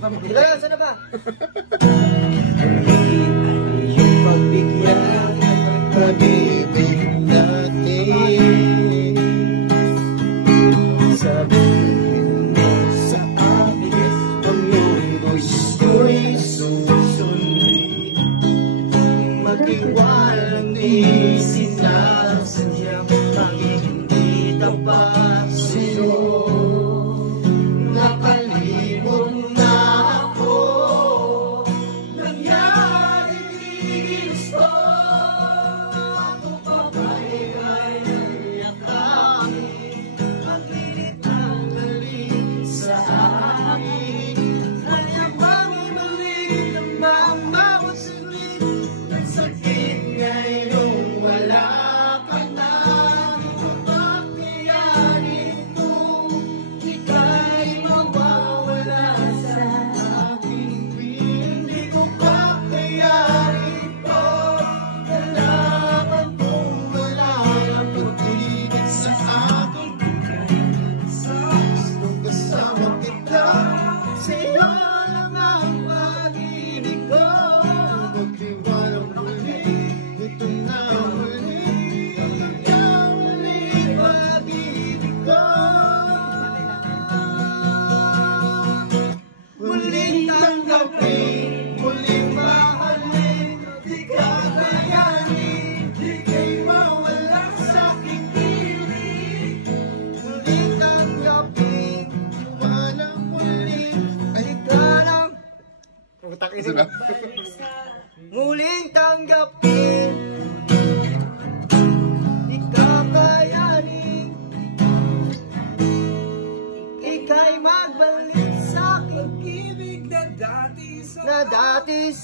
pa mo. Kaya, saan na ba? Yung pagbigyan, pag-ibig natin. Sabihin mo sa akin, ang mundo'y susundin. Magtiwalang di sinasadya, pangit hindi tapat sa'yo. Nakalibot na ako, nangyari gusto. Ako pa ba'y yakapin, maglilit ang galing sa akin. Hayamang ibalit ang bawat saglit, nagsakit ngayong wala ka na. Di ko makayanin kung ika'y mawawala sa aking piling. Di ko kakayanin kung nalaman kung wala ang pag-ibig sa akin. Sa gustong kasama kita, sa'yo lang ang pag-ibig ko. Magtiwalang muli, ito na muli, ang muli pag-ibig ko. Muling tanggapin, muling mahalin, di kakayanin, di ka'y mawala sa aking piling. Muling tanggapin, walang muling, ay parang muling tanggapin, di kakayanin, ika'y magbalik sa aking ibig na dati